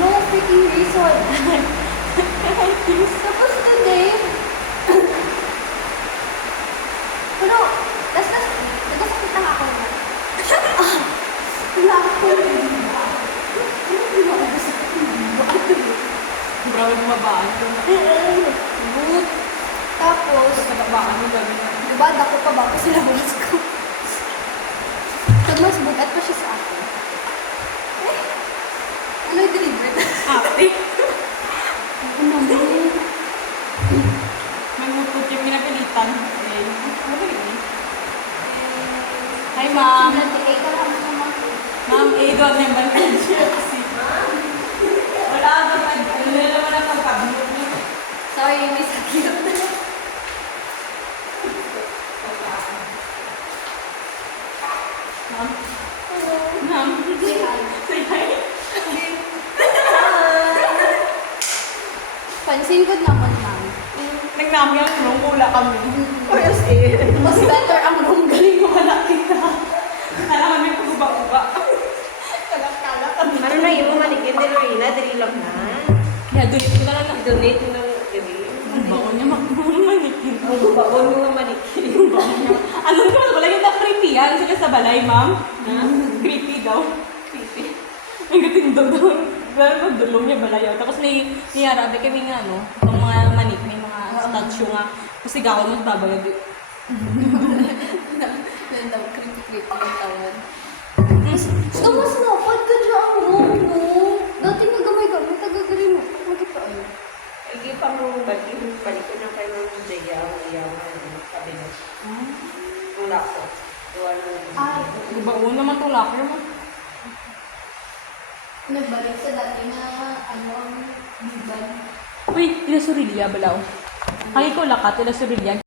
No freaking reason. Tapos today, pero, nagkasakit lang ako na. Wala ako. Wala ako sa Brawal mabaan ko na. boot. Tapos, Katabaan mo gawin na. diba, dako pa ba ako sa labas ko? Pag mas bugat pa siya sa akin. Ano yung deliberate? Ate. Ako naman. Magmupot yung pinapilitan. Okay. Hi, ma'am. Ma'am, doon na yung bankan siya. Wala ka ba? Ano naman ang pagkabot niyo? Sorry, may sakit. Ma'am? Ma'am? Say hi. Say hi. Pansin ko naman, ma'am. Nagnami ang room, wala kami. Oh, yes, eh. Mas better ang room galing mo malaki na. Kailangan may pag-uba-uba. Kalak-kalak kami. Ano na yun, manikin ni Lorena, dali lang na. Kaya donate ko na lang. I-donate mo ng dali. Ang baon niya, manikin. Ang baon mo ng manikin. Ano naman wala yung na-creepy yan sila sa balay, ma'am? Creepy daw. Creepy. Ang gatindaw daw. Dahil magdulong niya balayaw. Tapos may arabi kami nga, no? Ang mga manik, may mga statue nga. Kasi gawin mo babayad. Nandaw, creepy-creepy yung tawad. So, mas napad ka dyan ang room mo. Dati nga gamay-gamay, tagagali mo. Magkita ano? Igi pa mo, balik ko na kayo ng Jaya, sabi mo. Ang lako. Ay, Baon naman itong locker mo. nagbalik sa dati na, ano, ang biban. Uy, tila Surilya, balaw. Kaya ko lakat, tila Surilya.